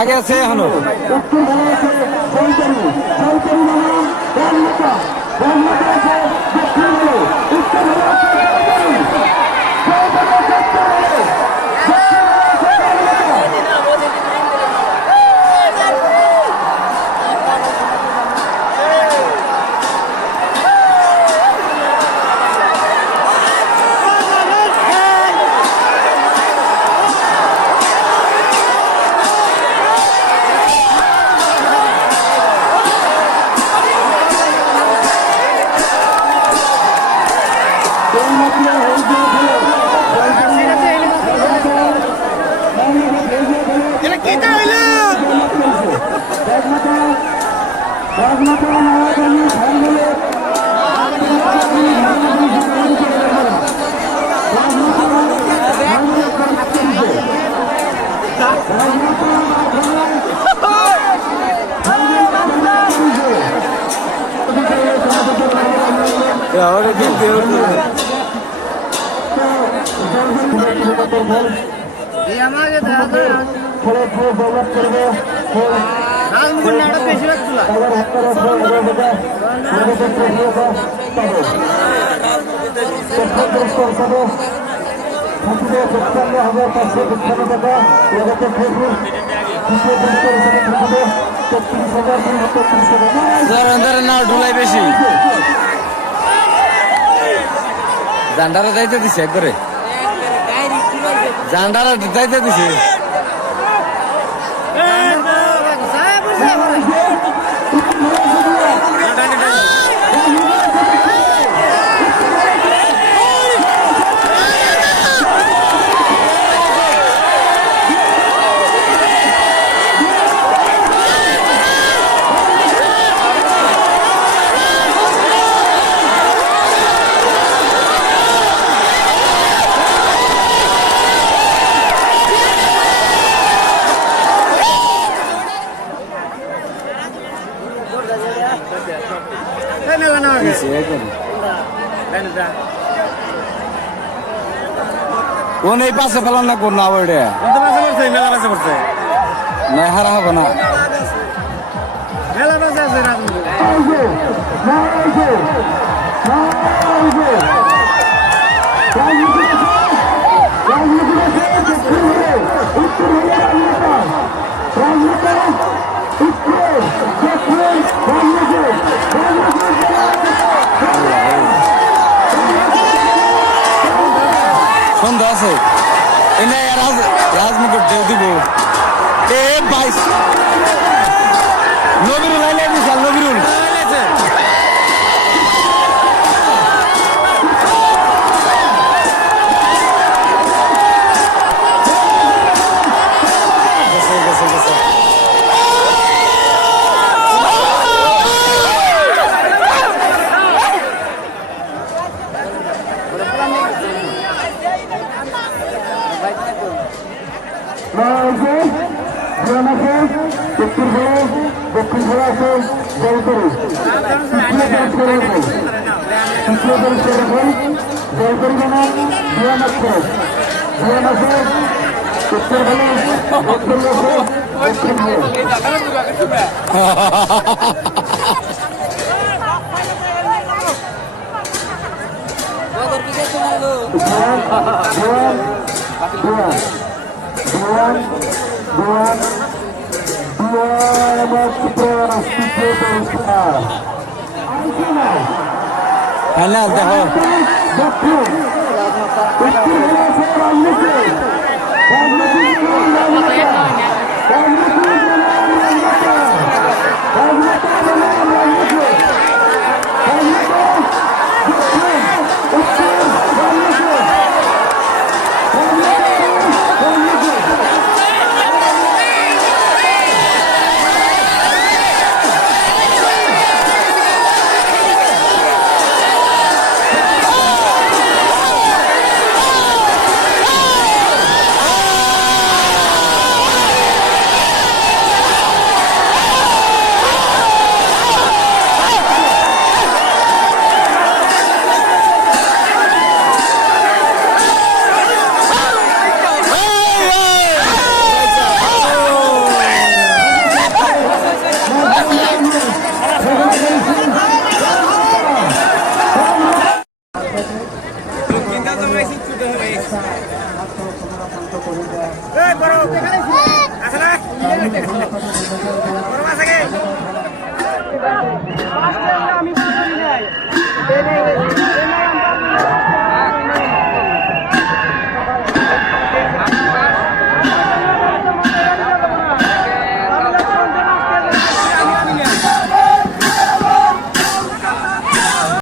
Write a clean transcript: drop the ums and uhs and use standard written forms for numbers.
আগে আছে এখনো ahora que peor না ঢুলাই বেশি জান্ডারা যাইতে দিছে একবারে জান্ডারা যাইতে দিছে কোন এই পাশে ফেলান না কোন না ওইটা মেলা পাশে পড়ছে না হারা হবে না মেলা পাশে আছে সন্ধ্যা আছে এনে রাজমুকুট দেও দিব এ বাইশ নবিরুল আইলে বিশাল নবিরুল দক্ষিণ খেলা আছে জল করি জল করি মানে বিয়ান আছে উত্তর খেলে দক্ষিণ Final দেখো দক্ষিণ